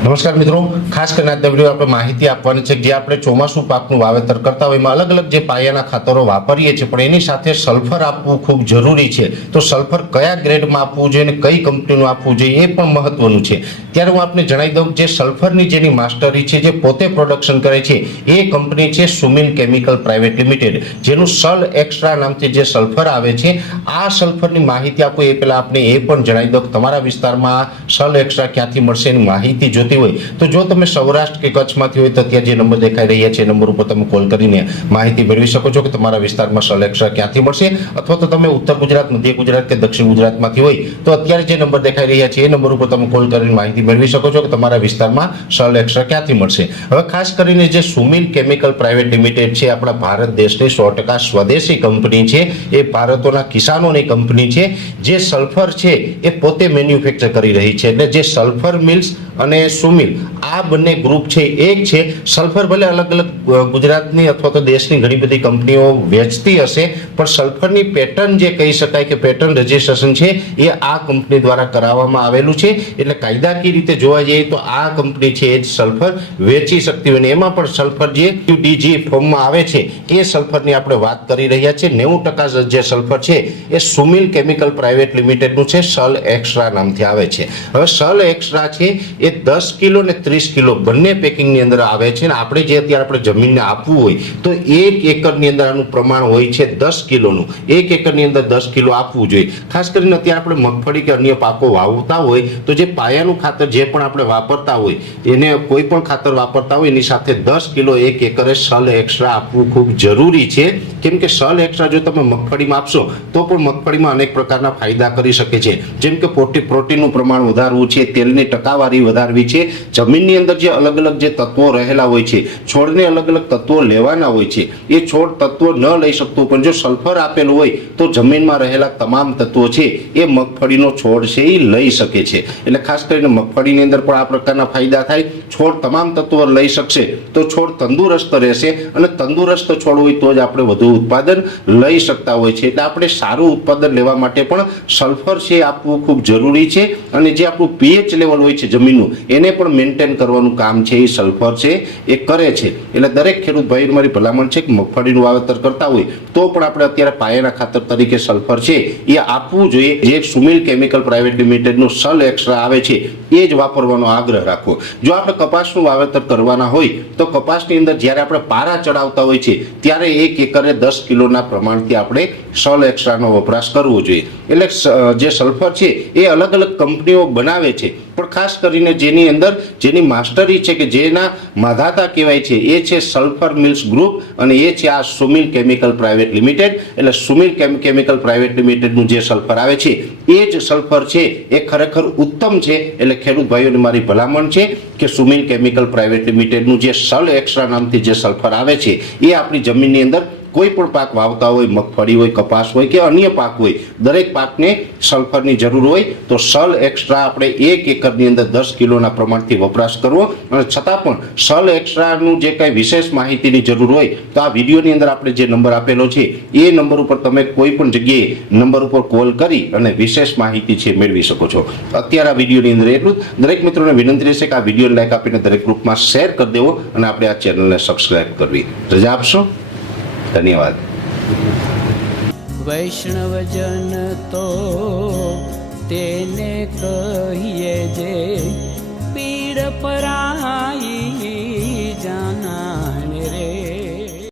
નમસ્કાર મિત્રો, ખાસ કરીને આજના વિડીયો આપણે માહિતી આપવાની છે જે આપણે ચોમાસું પાકનું વાવેતર કરતા હોય એમાં અલગ અલગ જે પાયાના ખાતરો વાપરીએ છીએ, પણ એની સાથે સલ્ફર આપવું ખૂબ જરૂરી છે. તો સલ્ફર કયા ગ્રેડમાં આપવું જોઈએ અને કઈ કંપનીનું આપવું જોઈએ એ પણ મહત્વનું છે. ત્યારે હું આપને જણાવી દઉં, જે સલ્ફરની જેની માસ્ટરી છે, જે પોતે પ્રોડક્શન કરે છે, એ કંપની છે સુમિલ કેમિકલ પ્રાઇવેટ લિમિટેડ, જેનું સલ એક્સ્ટ્રા નામથી જે સલ્ફર આવે છે. આ સલ્ફરની માહિતી આપો એ પહેલા આપણે એ પણ જણાવી દઉં કે તમારા વિસ્તારમાં સલ એક્સ્ટ્રા ક્યાંથી મળશે એની માહિતી જોતી હોય તો જો તમે સૌરાષ્ટ્ર કે કચ્છમાંથી હોય તો ત્યાં જે નંબર દેખાઈ રહ્યા છે એ નંબર ઉપર તમે કોલ કરીને માહિતી મેળવી શકો છો કે તમારા વિસ્તારમાં સલ એક્સ્ટ્રા ક્યાંથી મળશે. અથવા તો તમે ઉત્તર ગુજરાત, મધ્ય ગુજરાત કે દક્ષિણ ગુજરાતમાંથી હોય તો અત્યારે જે નંબર દેખાઈ રહ્યા છે એ નંબર ઉપર તમે કોલ કરીને માહિતી મેળવી શકો છો કે તમારા વિસ્તારમાં સલ એક્સ્ટ્રા ક્યાંથી મળશે. હવે ખાસ કરીને જે સુમિલ કેમિકલ પ્રાઇવેટ લિમિટેડ છે, આપણા ભારત દેશની 100% સ્વદેશી કંપની છે. એ ભારતના કિસાનોની કંપની છે. જે સલ્ફર છે એ પોતે મેન્યુફેક્ચર કરી રહી છે. એટલે જે સલ્ફર મિલ્સ અને સુમિલ આ બંને ગ્રુપ છે એક છે. સલ્ફર ભલે અલગ અલગ ગુજરાતની અથવા તો દેશની ઘણી બધી કંપનીઓ વેચતી હશે, પણ સલ્ફરની પેટર્ન જે કહી શકાય કે પેટર્ન રજિસ્ટ્રેશન છે એ આ કંપની દ્વારા કરાવવામાં આવેલું છે. એટલે કાયદાકીય રીતે જોવા જઈએ તો આ કંપની છે એ જ સલ્ફર વેચી શકતી હોય. એમાં પણ સલ્ફર જે ડીજી ફોર્મમાં આવે છે એ સલ્ફરની આપણે વાત કરી રહ્યા છીએ. 90% જે સલ્ફર છે એ સુમિલ કેમિકલ પ્રાઇવેટ લિમિટેડનું છે, સલ એક્સ્ટ્રા નામથી આવે છે. હવે સલ એક્સ્ટ્રા છે એ 10 કિલો ને 30 કિલો બંને પેકિંગની અંદર આવે છે. અને આપણે જે અત્યારે આપણે જમીનને આપવું હોય તો 1 એકરની અંદર આનું પ્રમાણ હોય છે 10 કિલોનું. 1 એકરની અંદર 10 કિલો આપવું જોઈએ. ખાસ કરીને અત્યારે આપણે મગફળી કે અન્ય પાકો વાવતા હોય તો જે પાયાનું ખાતર જે પણ આપણે વાપરતા હોય એને કોઈ પણ ખાતર વાપરતા હોય એની સાથે 10 કિલો 1 એકરે સલ એક્સ્ટ્રા આપવું ખૂબ જરૂરી છે. કેમ કે સલ એક્સ્ટ્રા જો તમે મગફળીમાં આપશો તો પણ મગફળીમાં અનેક પ્રકારના ફાયદા કરી શકે છે. જેમ કે પ્રોટીનનું પ્રમાણ વધારવું છે, તેલની ટકાવારી વધારવી છે, જમીનની અંદર જે અલગ અલગ જે તત્વો રહેલા હોય છે, છોડને અલગ અલગ તત્વો લેવાના હોય છે. એ છોડ તત્વો ન લઈ શકતું, પણ જો સલ્ફર આપેલું હોય તો જમીનમાં રહેલા તમામ તત્વો છે એ મગફળીનો છોડ છે એ લઈ શકે છે. એટલે ખાસ કરીને મગફળીની અંદર પણ આ પ્રકારના ફાયદા થાય. છોડ તમામ તત્વો લઈ શકશે તો છોડ તંદુરસ્ત રહેશે, અને તંદુરસ્ત છોડ હોય તો જ આપણે વધુ ઉત્પાદન લઈ શકતા હોય છે. એટલે આપણે સારું ઉત્પાદન લેવા માટે પણ સલ્ફર છે આપવું ખૂબ જરૂરી છે. અને જે આપણું પીએચ લેવલ હોય છે જમીનનું એને પણ મેન્ટેન કરવાનું કામ છે એ સલ્ફર છે એ કરે છે. એટલે દરેક ખેડૂત ભાઈ મારી ભલામણ છે કે મગફળીનું વાવેતર કરતા હોય તો પણ આપણે અત્યારે પાયાના ખાતર તરીકે સલ્ફર છે એ આપવું જોઈએ. જે સુમિલ કેમિકલ પ્રાઇવેટ લિમિટેડનું સલ એક્સ્ટ્રા આવે છે એ જ વાપરવાનો આગ્રહ રાખવો. જો આપણે કપાસનું વાવેતર કરવાના હોય તો કપાસની અંદર જ્યારે આપણે પારા ચડાવતા હોય છે ત્યારે 1 એકરે 10 કિલોના પ્રમાણથી આપણે સલ એક્સ્ટ્રાનો વપરાશ કરવો જોઈએ. એટલે જે સલ્ફર છે એ અલગ અલગ કંપનીઓ બનાવે છે, પણ ખાસ કરીને જેની અંદર જેની માસ્ટરી છે કે જેના માધાતા કહેવાય છે એ છે સલ્ફર મિલ્સ ગ્રુપ, અને એ છે આ સુમિલ કેમિકલ પ્રાઇવેટ લિમિટેડ. એટલે સુમિલ કેમિકલ પ્રાઇવેટ લિમિટેડનું જે સલ્ફર આવે છે એ જ સલ્ફર છે એ ખરેખર ઉત્તમ છે. એટલે ખેડૂત ભાઈઓને મારી ભલામણ છે કે સુમિલ કેમિકલ પ્રાઇવેટ લિમિટેડનું જે સલ એક્સ્ટ્રા નામથી જે સલ્ફર આવે છે એ આપણી જમીનની અંદર કોઈ પણ પાક વાવતા હોય, મગફળી હોય, કપાસ હોય કે અન્ય પાક હોય, દરેક પાકને સલ્ફરની જરૂર હોય તો સલ એક્સ્ટ્રા આપણે 1 એકરની અંદર 10 કિલોના પ્રમાણથી વપરાશ કરવો. અને છતાં પણ સલ એક્સ્ટ્રાનું જે કંઈ વિશેષ માહિતીની જરૂર હોય તો આ વિડીયોની અંદર આપણે જે નંબર આપેલો છે એ નંબર ઉપર તમે કોઈ પણ જગ્યાએ નંબર ઉપર કોલ કરી અને વિશેષ માહિતી છે મેળવી શકો છો. અત્યારે આ વિડીયોની અંદર એટલું જ. દરેક મિત્રોને વિનંતી રહેશે કે આ વિડીયોને લાઈક આપીને દરેક ગ્રુપમાં શેર કરી દેવો અને આપણે આ ચેનલને સબસ્ક્રાઈબ કરવી. રજા આપશો. ધન્યવાદ. વૈષ્ણવજન તો તેને કહીએ જે પીડ પર